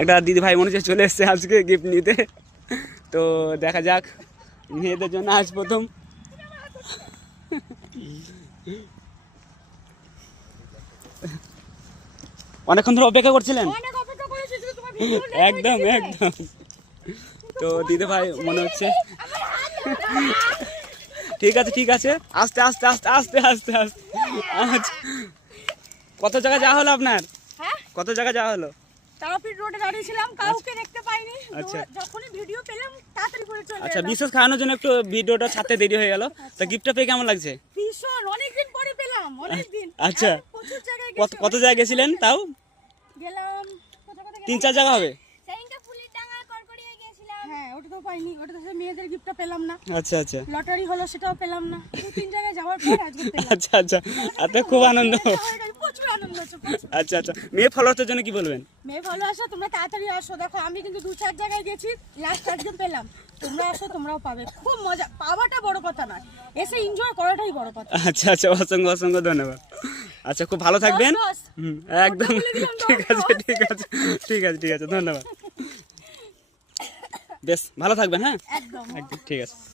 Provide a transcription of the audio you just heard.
একটা দিদি ভাই মনে হচ্ছে চলে এসছে আজকে গিফট নিতে। তো দেখা যাক, মেয়েদের জন্য আজ প্রথম। অনেকক্ষণ ধরে অপেক্ষা করছিলেন? একদম একদম। তো দিদি ভাই মনে হচ্ছে ঠিক আছে ঠিক আছে, আস্তে আস্তে আস্তে আস্তে আস্তে আস্তে। আচ্ছা, কত জায়গা যাওয়া হলো আপনার? কত জায়গা যাওয়া হলো? তারাপীঠ রোডে দাঁড়িয়েছিলাম, কাউকে দেখতে পাইনি। আচ্ছা, যখনই ভিডিও পেলাম তাড়াতাড়ি করে চলে এলাম। আচ্ছা, বিশেষ খাওয়ানোর জন্য একটু ভিডিওটা ছাড়তে দেরি হয়ে গেল। তা গিফটটা পেয়ে কেমন লাগছে? ভীষণ, অনেকদিন পরে পেলাম, অনেকদিন। আচ্ছা, প্রচুর জায়গায় কত জায়গায় গেছিলেন তাও? গেলাম, কোথায় কোথায় 3-4 জায়গা হবে। সেইটা ফুলের ডাঙা করকরিয়া গিয়েছিলাম। হ্যাঁ, ওটা তো পাইনি, ওটা তো মেয়েদের গিফটটা পেলাম না। আচ্ছা আচ্ছা লটারি হলো, সেটাও পেলাম না। 2-3 জায়গায় যাওয়ার পর আজকে পেলাম। আচ্ছা আচ্ছা, আতে খুব আনন্দ। প্রচুর আনন্দ হচ্ছে, প্রচুর। আচ্ছা আচ্ছা, মেয়ে ফলোয়ারদের জন্য কি বলবেন? মেয়ে ভালো আসো, তোমরা তাড়াতাড়ি আসো। দেখো আমি কিন্তু 2-4 জায়গায় গেছি, লাস্ট আজকে পেলাম। তোমরা আসো, তোমরাও পাবে। খুব মজা, পাওয়াটা বড় কথা নয়, এসে এনজয় করাটাই বড় কথা। আচ্ছা আচ্ছা, অসংখ্য অসংখ্য ধন্যবাদ। আচ্ছা, খুব ভালো থাকবেন। একদম ঠিক আছে ঠিক আছে ঠিক আছে ঠিক আছে, ধন্যবাদ। বেশ ভালো থাকবেন। হ্যাঁ, একদম একদম ঠিক আছে।